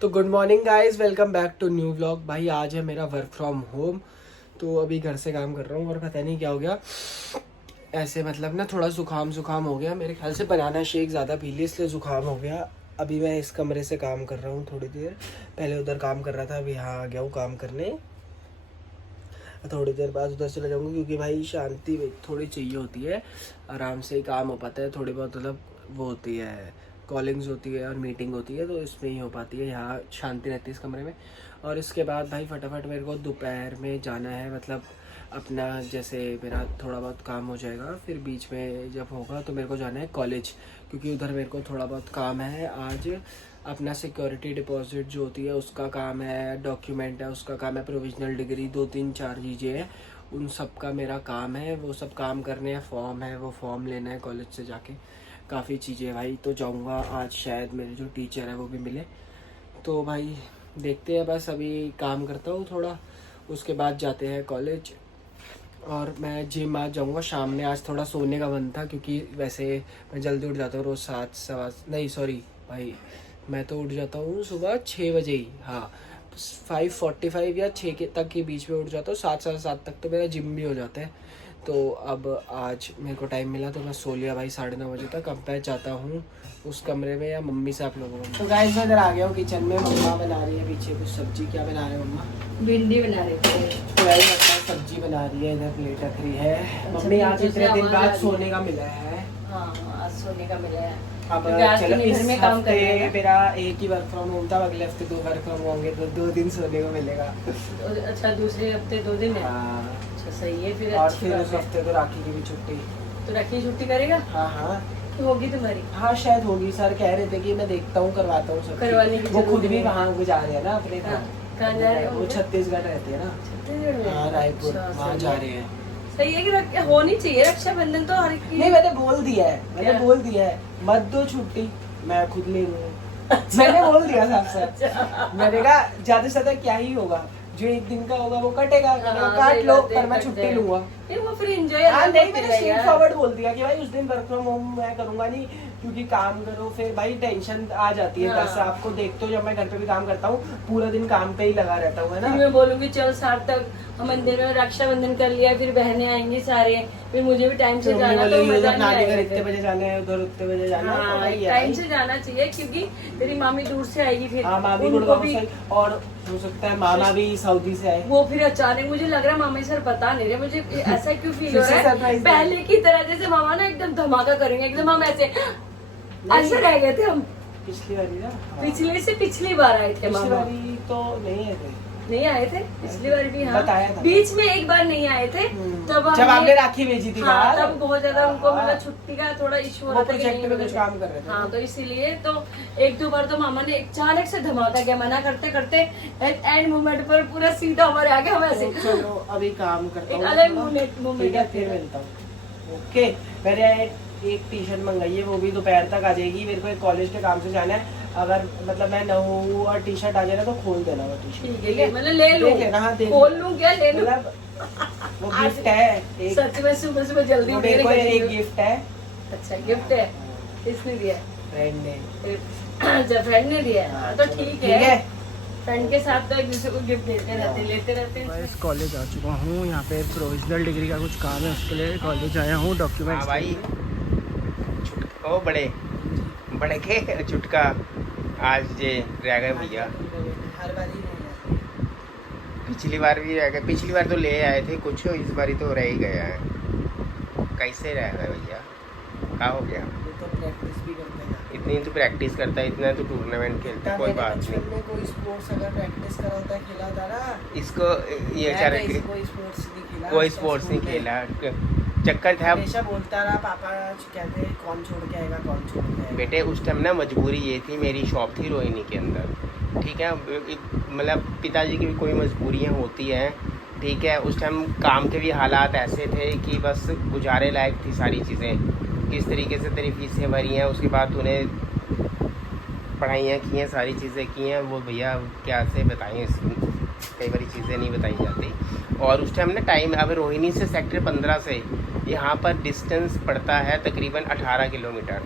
तो good morning guys, welcome back to new vlog. भाई आज है मेरा वर्क फ्रॉम होम, तो अभी घर से काम कर रहा हूँ और पता नहीं क्या हो गया, ऐसे मतलब ना थोड़ा जुकाम हो गया। मेरे ख्याल से बनाना शेक ज़्यादा पी ली इसलिए ज़ुकाम हो गया। अभी मैं इस कमरे से काम कर रहा हूँ, थोड़ी देर पहले उधर काम कर रहा था, अभी यहाँ आ गया हूँ काम करने। थोड़ी देर बाद उधर चला जाऊँगा क्योंकि भाई शांति थोड़ी चाहिए होती है, आराम से ही काम हो पाता है। थोड़ी बहुत मतलब वो होती है, कॉलिंग्स होती है और मीटिंग होती है, तो इसमें ही हो पाती है, यहाँ शांति रहती है इस कमरे में। और इसके बाद भाई फटाफट मेरे को दोपहर में जाना है, मतलब अपना जैसे मेरा थोड़ा बहुत काम हो जाएगा, फिर बीच में जब होगा तो मेरे को जाना है कॉलेज, क्योंकि उधर मेरे को थोड़ा बहुत काम है आज। अपना सिक्योरिटी डिपॉजिट जो होती है उसका काम है, डॉक्यूमेंट है उसका काम है, प्रोविजनल डिग्री 2-3-4 चीज़ें हैं, उन सब का मेरा काम है, वो सब काम करने हैं। फॉर्म है, वो फॉर्म लेना है कॉलेज से जाके, काफ़ी चीज़ें भाई। तो जाऊँगा आज, शायद मेरे जो टीचर है वो भी मिले, तो भाई देखते हैं। बस अभी काम करता हूँ थोड़ा, उसके बाद जाते हैं कॉलेज। और मैं जिम आज जाऊँगा शाम में। आज थोड़ा सोने का मन था क्योंकि वैसे मैं जल्दी उठ जाता हूँ रोज़ 7 भाई, मैं तो उठ जाता हूँ सुबह 6 बजे ही। हाँ, 5:45 या 6 के तक के बीच में उठ जाता हूँ, 7 साढ़े 7 तक तो मेरा जिम भी हो जाता है। तो अब आज मेरे को टाइम मिला तो मैं सो लिया भाई 9:30 बजे तक। अब मैं जाता हूँ उस कमरे में या मम्मी से आप लोगों को। तो गाइस मैं इधर आ गया हूँ किचन में, मम्मा बना रही है पीछे कुछ सब्जी। क्या बना रहे हैं मम्मा? भिंडी बना रही थी। तो यही मतलब सब्जी बना रही है, इधर प्लेट रख रही है। मम्मी आज इतने दिन बाद सोने का मिला है। हाँ, आज सोने का मिला है। अब चलो इस में काम कर रहे हैं। मेरा एक ही वर्क फ्रॉम होम था, अगले हफ्ते 2 वर्क फ्रॉम होंगे, तो 2 दिन सोने को मिलेगा। अच्छा, दूसरे हफ्ते 2 दिन है। हाँ, अच्छा सही है फिर। और फिर उस हफ्ते तो राखी की भी छुट्टी। तो राखी छुट्टी करेगा? हाँ हाँ, तो होगी तुम्हारी? हाँ शायद होगी। सर कह रहे थे कि मैं देखता हूँ, करवाता हूँ सब। करवाने की वो खुद जरूरत भी है। वहाँ को जा रहे हैं ना अपने कहाँ जा रहे हैं वो छत्तीसगढ़ रहते हैं ना। छत्तीसगढ़ में? हाँ, रायपुर अच्छा, वहाँ सही जा है। रहे हैं। सही है कि होनी चाहिए रक्षाबंधन तो हर एक की। नहीं, मैंने बोल दिया है, मैंने क्या? बोल दिया है मत दो छुट्टी, मैं खुद ले लूँ। मैंने बोल दिया साफ साफ। मैंने कहा ज्यादा से ज्यादा क्या ही होगा, जो एक दिन का होगा वो कटेगा, काट सही लो, बात है, पर मैं छुट्टी लूंगा। फिर वो फिर एंजॉय। हाँ नहीं, मैंने स्ट्रेट फॉरवर्ड बोल दिया कि भाई उस दिन वर्क फ्रॉम होम मैं करूंगा नहीं, क्योंकि काम करो फिर भाई टेंशन आ जाती है। हाँ। जैसे आपको देखते हो, जब मैं घर पे भी काम करता हूँ पूरा दिन काम पे ही लगा रहता हूँ, है ना। मैं बोलूंगी चल सार्थक हम मंदिर में रक्षाबंधन कर लिया, फिर बहनें आएंगी सारे, फिर मुझे भी टाइम से जाना, तो मजा नहीं आएगा। इतने बजे जाना है, उधर उतने बजे जाना है, तो हाँ, वही है टाइम भाई। से जाना चाहिए क्योंकि तेरी मामी दूर से आएगी, फिर हाँ, मामी उनको भी और हो सकता है मामा भी सऊदी से आए। वो फिर अचानक मुझे लग रहा है मामा सर बता नहीं रहे, मुझे ऐसा क्यों फील हो फिर से रहा है surprise पहले की तरह, जैसे मामा ना एकदम धमाका करेंगे, एकदम हम ऐसे रह गए थे हम। पिछली बारी ना, हाँ। पिछले से पिछली बार आए थे पिछली मामा। बारी तो नहीं है थे। नहीं आए थे पिछली बार भी। हाँ, बताया था। बीच में एक बार नहीं आए थे, तब जब आपने राखी भेजी थी हाँ, बाहर, तब बहुत ज्यादा उनको हाँ। मतलब छुट्टी का थोड़ा इशू हो वो रहा था कि प्रोजेक्ट नहीं में मिले कुछ थे। काम कर रहे थे। हाँ, तो इसीलिए तो 1-2 बार तो मामा ने अचानक से धमाका किया, मना करते करते एंड मोमेंट पर पूरा सीधा हमारे आगे हम ऐसे। तो चलो अभी काम करता एक हूँ, अलग ठीक मोमेंट है, फिर मिलता हूँ। ओके, मैंने एक टी शर्ट मंगाई है, वो भी दोपहर तक आ जाएगी। मेरे को एक कॉलेज के काम से जाना है, अगर मतलब मैं न हूँ और टी शर्ट आ जाए ना तो खोल देना वो टी शर्ट, ठीक है, मतलब ले लूं, देख लेना। हाँ, देख खोल लूं क्या, ले लूं? मतलब वो गिफ्ट है एक, सच में सुबह सुबह जल्दी उठ मेरे को के एक गिफ्ट है। अच्छा गिफ्ट है, किसने दिया? फ्रेंड ने। अच्छा, फ्रेंड ने दिया है। हाँ, तो ठीक है। फ्रेंड के साथ तो एक दूसरे को गिफ्ट लेते रहते मैं इस कॉलेज आ चुका हूँ, यहाँ पे प्रोविजनल डिग्री का कुछ काम है, उसके लिए कॉलेज आया हूँ, डॉक्यूमेंट्स। हाँ भाई, ओ बड़े बड़े के चुटका आज जे रह गए भैया। हर बार ही नहीं है। पिछली बार भी रह गए, पिछली बार तो ले आए थे कुछ, इस बार तो रह ही गया है। कैसे रह गए भैया, क्या हो गया? ये तो प्रैक्टिस भी करते हैं। इतनी तो प्रैक्टिस करता है, इतना तो टूर्नामेंट खेलता है, कोई बात नहीं। में कोई स्पोर्ट्स अगर प्रैक्टिस करा होता है, खेला होता ना, इसको ये मैं चार कहीं कोई स्पोर्ट्स नहीं खेला, कोई स्पोर्ट्स नहीं खेला, चक्कर था हमेशा बोलता रहा पापा, कहते कौन छोड़ के आएगा, कौन छोड़ के आएगा। बेटे। उस टाइम ना मजबूरी ये थी, मेरी शॉप थी रोहिणी के अंदर, ठीक है, मतलब पिताजी की भी कोई मजबूरियाँ होती हैं, ठीक है। उस टाइम काम के भी हालात ऐसे थे कि बस गुजारे लायक थी सारी चीज़ें। किस तरीके से तेरी फीसें भरी हैं, उसके बाद तूने पढ़ाइयाँ की हैं, सारी चीज़ें की हैं, वो भैया क्या से बताएं, कई बारी चीज़ें नहीं बताई जाती। और उस टाइम ना टाइम, अब रोहिणी से सेक्टर 15 से यहाँ पर डिस्टेंस पड़ता है तकरीबन 18 किलोमीटर,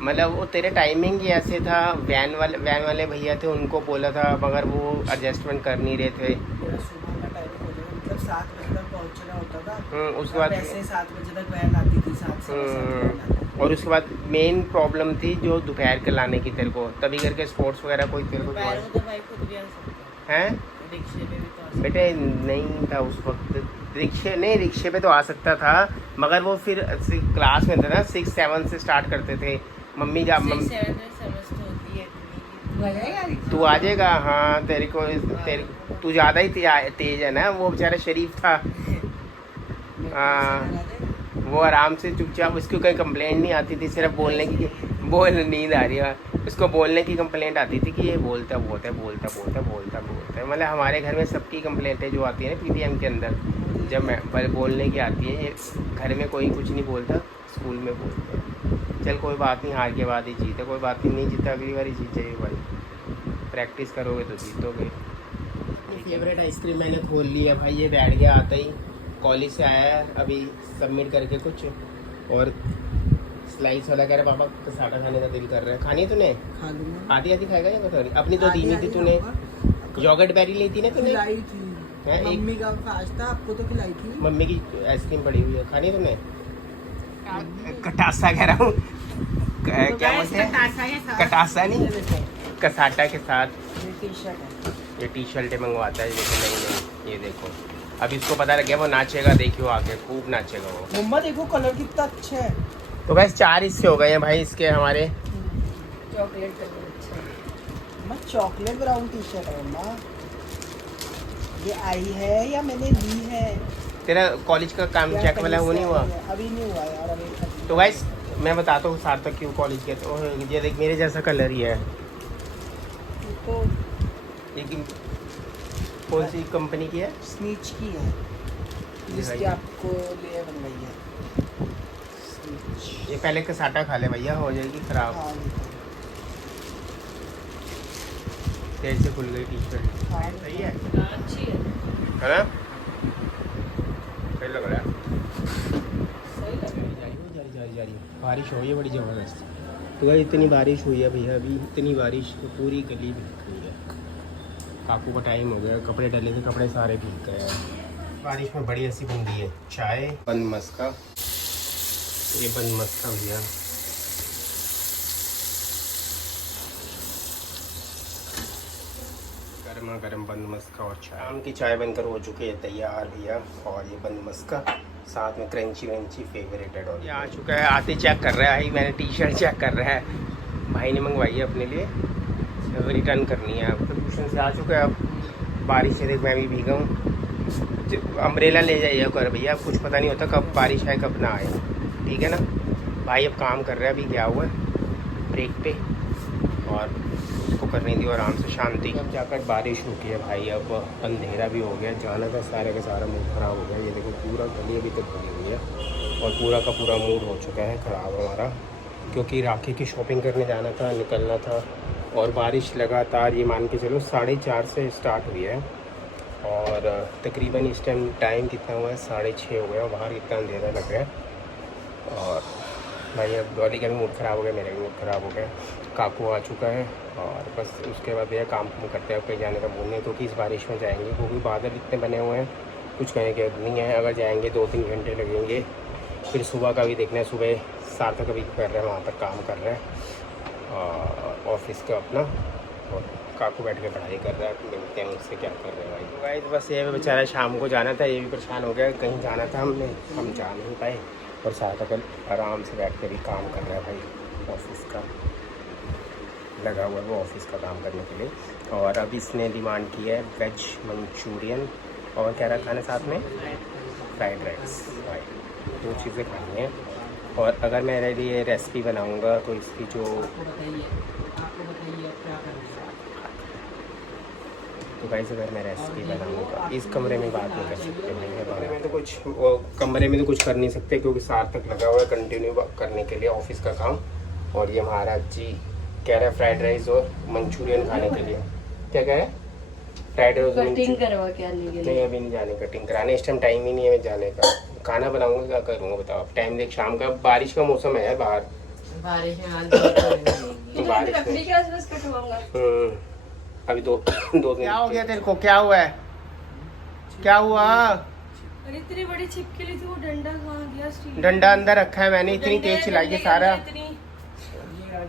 मतलब वो तेरे टाइमिंग ही ऐसे था, वैन वाले भैया थे उनको बोला था मगर वो एडजस्टमेंट कर नहीं रहे थे। मेरा सुबह का टाइमिंग होता था, मतलब 7 बजे तक पहुंचना होता था। उसके बाद वैसे 7 बजे तक वैन आती थी, 7 से 7 वैन आती थी। और उसके बाद मेन प्रॉब्लम थी जो दोपहर के लाने की तेरे को, तभी करके स्पोर्ट्स वगैरह कोई तेरे को तो भाई खुद भी आ सकता है। है, रिक्शे पे भी तो आ सकता बेटे नहीं था उस वक्त रिक्शे पे तो आ सकता था, मगर वो फिर क्लास में था ना, 6-7 से स्टार्ट करते थे। मम्मी जा है। 6-7 में समझ तो होती है इतनी की। तू आ जाएगा। हाँ तेरे तू ज़्यादा ही तेज है ना, वो बेचारा शरीफ था। हाँ वो आराम से चुपचाप, उसको कोई कंप्लेंट नहीं आती थी, सिर्फ बोलने की नींद आ रही है उसको, बोलने की कंप्लेंट आती थी कि ये बोलता है। मतलब हमारे घर में सबकी कंप्लेंटें जो आती है ना पीटीएम के अंदर, जब मैं बोलने की आती है, ये घर में कोई कुछ नहीं बोलता, स्कूल में बोलते हैं। चल कोई बात नहीं, हार के बाद ही जीते, कोई बात नहीं जीता अगली बार ही जीत जाएगी भाई, प्रैक्टिस करोगे तो जीतोगे। फेवरेट आइसक्रीम मैंने खोल ली है भाई, ये बैठ गया आता ही, कॉलेज से आया है अभी सबमिट करके कुछ, और स्लाइस वाला कह रहा पापा कसाटा खाने का दिल कर रहा है। खानी तूने? खा लूंगा। आधी खाएगा या बता रही? अपनी तो दी नहीं थी तूने, योगर्ट बेरी ली थी ना तूने? खिलाई थी है, मम्मी का फास्ट था, आपको तो खिलाई थी। मम्मी की आइसक्रीम पड़ी हुई है, खानी तूने? कटासा कह रहा हूँ, क्या बोलते हैं, कटासा नहीं, कसाटा के साथ। ये टी-शर्ट है। ये टी शर्टें मंगवाता है, लेकिन नहीं ये देखो, अब इसको पता लग गया, वो नाचेगा, देखियो आके खूब नाचेगा वो। मम्मा देखो कलर कितना अच्छा है। तो बस 4 इसके हो गए हैं भाई, इसके हमारे। चॉकलेट कलर अच्छा है। मम्मा चॉकलेट ब्राउन टी-शर्ट है मम्मा, ये आई है या मैंने ली है? तेरा कॉलेज का काम या चेक कहीं वाला वो से नहीं हुआ? आई है? अभी नहीं हुआ यार, अभी। तो गाइस मैं बताता हूँ सार्थक क्यों कॉलेज गया, तो ये देख मेरे जैसा कलर ही है। तो लेकिन कौन सी कंपनी की है? स्नीच की है, जिसकी आपको ले बनवाई है। ये पहले कसाटा खा ले भैया, हो जाएगी खराब। हाँ, तेल से खुल गई टी शर्ट। हाँ, सही है अच्छी है, ना? सही लग रहा है। सही लग रहा है। जा रही बारिश हो रही है बड़ी ज़बरदस्त। तो भाई इतनी बारिश हुई है भैया, अभी इतनी बारिश पूरी गली भीग गई है। काकू का टाइम हो गया, कपड़े डले थे, कपड़े सारे भीग गए हैं। बारिश में बड़ी ऐसी बन गई है चाय, बन मस्का, ये बन मस्का भैया। गर्मा गर्म बन मस्का और चाय। शाम की चाय बनकर हो चुकी है तैयार भैया, और ये बन मस्का साथ में क्रंची वेंची फेवरेटेड। और ये आ चुका है, आते चेक कर रहा है भाई, मैंने टी शर्ट चेक कर रहा है, भाई ने मंगवाई है अपने लिए, रिटर्न करनी है। अब तो ट्यूशन से आ चुका है, अब बारिश से देख मैं भी भीगा हूँ। अम्ब्रेला ले जाइए कर भैया, कुछ पता नहीं होता कब बारिश आए कब ना आए, ठीक है ना भाई। अब काम कर रहा है, अभी गया हुआ है ब्रेक पे, और उसको करने दी आराम से शांति। अब जाकर बारिश रुकी है भाई, अब अंधेरा भी हो गया, जाना था सारे का सारा मूड ख़राब हो गया। ये देखो पूरा गली अभी तक भरी हुई है, और पूरा का पूरा मूड हो चुका है ख़राब हमारा, क्योंकि राखी की शॉपिंग करने जाना था, निकलना था, और बारिश लगातार ये मान के चलो 4:30 से स्टार्ट हुई है, और तकरीबन इस टाइम कितना हुआ है, 6:30 हो गया, बाहर कितना अंधेरा लग रहा है। और भाई अब डॉली का भी मूड ख़राब हो गया, मेरा भी मूड ख़राब हो गया, काकू आ चुका है, और बस उसके बाद भैया काम करते हैं, कहीं जाने का बोल नहीं, क्योंकि इस बारिश में जाएंगे, क्योंकि बादल इतने बने हुए हैं, कुछ कहने के नहीं है। अगर जाएंगे 2-3 घंटे लगेंगे, फिर सुबह का भी देखना है, सुबह सार्थक अभी कर रहे हैं, वहाँ तक काम कर रहे हैं ऑफिस का अपना, और काकू बैठ के पढ़ाई कर रहा है। मिलते हैं उससे क्या कर रहे हैं भाई। तो भाई बस ये बेचारा शाम को जाना था, ये भी परेशान हो गया, कहीं जाना था हमने, हम जा नहीं पाए, और सार्थक आराम से बैठ के भी काम कर रहा है भाई, ऑफिस का लगा हुआ है वो ऑफिस का काम करने के लिए। और अब इसने डिमांड की है वेज मंचूरियन, और क्या रहा खाने साथ में, फ्राइड राइस भाई, 2 चीज़ें खानी है। और अगर मैं मेरे लिए रेसिपी बनाऊंगा तो इसकी जो तो गाइस अगर मैं रेसिपी बनाऊंगा, इस कमरे में बात नहीं कर सकते, कमरे में तो कुछ कमरे में तो कुछ कर नहीं सकते, क्योंकि सार्थक लगा हुआ है कंटिन्यू करने के लिए ऑफिस का काम। और ये महाराज जी कह रहा है फ्राइड राइस और मंचूरियन खाने के लिए। क्या कह रहा है? फ्राइड राइस कटिंग करवा के आने के लिए। नहीं अभी नहीं जाने कटिंग कराने, इस टाइम टाइम ही नहीं है जाने का। खाना बनाऊंगा क्या करूँगा बताओ, टाइम देख शाम का, बारिश का मौसम है यार बाहर, बारिश में हाल बहुत होने लगेगी। तो बारिश में। लकड़ी के आसपास कटवाऊंगा। अभी दो क्या हो गया तेरे को, क्या हुआ है, क्या हुआ? अरे इतनी बड़ी छिपकली थी, वो डंडा कहाँ गया? स्टील डंडा अंदर रखा है मैंने, इतनी तेज चिल्लाई थी सारा।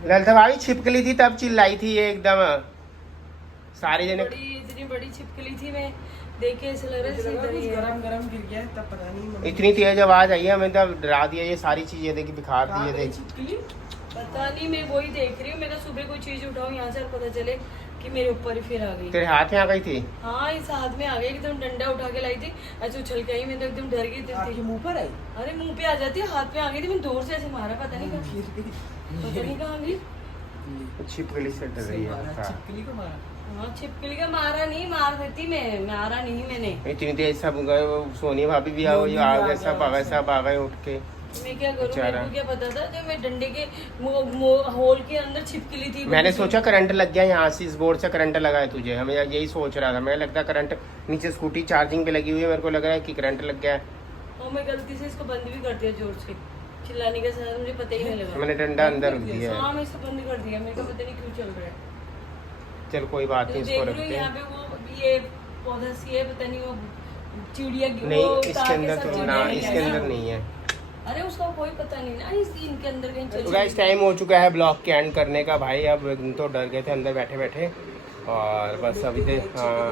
ललिता भाभी छिपकली थी तब चिल्लाई थी ये एकदम, सारे जने। इतनी बड़ी छिपकली थी, मैं देख के ऐसा लग रहा है जैसे इधर ही है। गरम गरम गिर गया तब पता नहीं। इतनी तेज आवाज आई है, हमें तब डरा दिया। ये सारी चीजें देखी, बिखार दी है देख। पता नहीं, मैं वही देख रही हूँ। मैं तो सुबह कोई चीज उठाऊं यहाँ से और पता चले कि मेरे ऊपर ही फिर आ गई। तेरे हाथ में आ गई थी? हाँ, इस हाथ में आ गई, एकदम डंडा उठा के लाई थी, ऐसे उछल के आई। मैं तो एकदम डर गई थी। मुंह पर आई। अरे मुंह पे आ जाती है, हाथ पे आ गई थी, मैं दूर से ऐसे मारा, पता नहीं कहाँ गई। छिपकली से डर रही है। हाँ। छिपकली को मारा। हाँ, छिपकली का मारा नहीं, मार देती मैं, मारा नहीं मैंने। इतनी तेज सब गए, वो सोनी भाभी भी आ गई, आ गए सब आ गए उठ के। मैं क्या करूँ, बेचारा। मेरे को क्या पता था जब मैं डंडे के होल के अंदर छिपकली थी। मैंने सोचा करंट लग गया यहाँ से, इस बोर्ड से करंट लगा है तुझे, हमें यही सोच रहा था। मैं लगता करंट नीचे स्कूटी चार्जिंग पे लगी हुई है, मेरे को लग रहा है कि करंट लग गया है। और मैं गलती से इसको बंद भी कर दिया जोर से, चिल्लाने के साथ मुझे पता ही नहीं लगा। मैंने डंडा अंदर रख दिया हाँ, है। मैं इसको बंद कर दिया, मेरे को पता नहीं क्यों चल रहा है। चल कोई बात नहीं, देख इसको रही हूँ रखते यहाँ हैं। पे वो ये पौधा सी है, पता नहीं वो चिड़िया नहीं इसके अंदर तो ना, इसके अंदर नहीं है। अरे उसका कोई पता नहीं ना, इनके अंदर कहीं चली तो गाइस टाइम हो चुका है ब्लॉग के एंड करने का भाई। अब तो डर गए थे अंदर बैठे बैठे, और बस अभी थे। हाँ,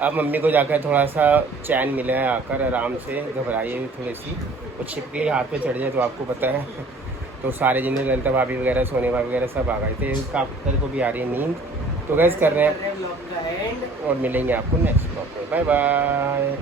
अब मम्मी को जाकर थोड़ा सा चैन मिला है, आकर आराम से, घबराई हुई थोड़ी सी। वो छिपकली हाथ पे चढ़ जाए तो आपको पता है। तो सारे जिन्हें ललिता भाभी वगैरह, सोने भाभी वगैरह सब आ गए थे। काफी को भी आ रही है नींद। तो गैस कर रहे हैं ब्लॉग का एंड। और मिलेंगे आपको नेक्स्ट ब्लॉग में। Bye bye.